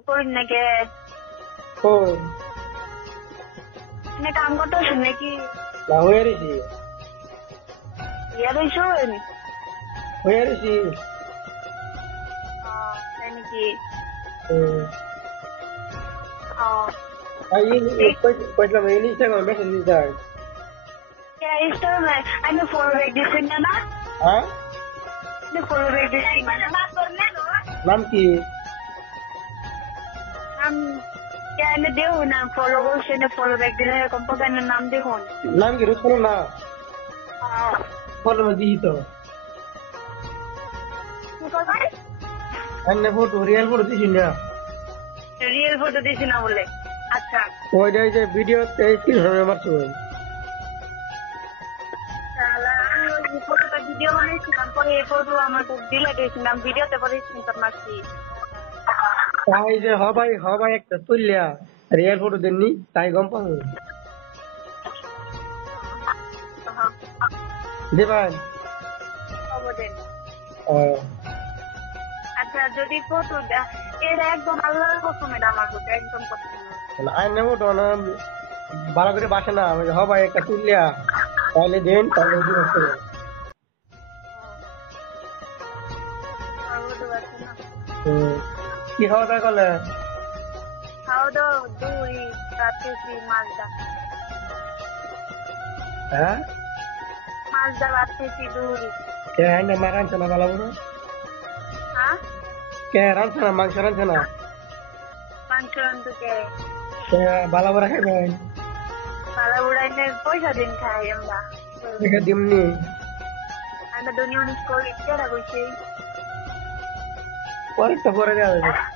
করেন নাকি কই না কাম করতেছেন নাকি না হয়ে রেছি ইয়ার হইছেন হয়ে রেছি তাই নাকি কইলাম এই ইনস্টাগ্রাম মেসেজ দিতে ইনস্টাগ্রামে আমি ফলো ব্যাক দিচ্ছেন না হ্যাঁ আমি ফলো ব্যাক দিচ্ছি নাম কি কেন দেও না ফলো করছেন ফলো ব্যাক দিলে কোম্পানির নাম দেখুন নাম কি রোজ করো না ফলো দিই তো এনে ফটো রিয়েল ফটো দিছি না রিয়েল ফটো দিছি না বলে আচ্ছা ওইটা যে ভিডিওতে স্ক্রিনশট মারছো ফটোটা ভিডিও বানাইছিলাম পরে এই ফটো আমার দিলে দিয়েছিলাম ভিডিওতে পরে স্ক্রিনশট মারছি তাই যে হবাই একটা তুললিয়া রিয়েল ফটো দেননি তাই গম পাবো দেবান আচ্ছা যদি ফটো এর একদম আল্লাহর কসম এটা আমার কাছে একদম পছন্দ আই নেবো তো না ভালো করে বাসে না হবাই একটা তুললিয়া তাহলে দেন তাহলে কি খাওয়া দাওয়া করলে খাওয়া দাওয়া দুই রাতেছি মাছটা হ্যাঁ মাছটা রাতেছি দুই কে না মা রাঁধছে না ভালো করে হ্যাঁ কে রাঁধছে না মাংস রাঁধছে না মাংস রান্ধুকে কে ভালো করে খাইবেন ভালো উড়াইলে পয়সা দিন খাই আমরা দেখে দিমনি আমরা দুনিয়া অনেক করি কেটা কইছি পরে তো পরে দেওয়া যাবে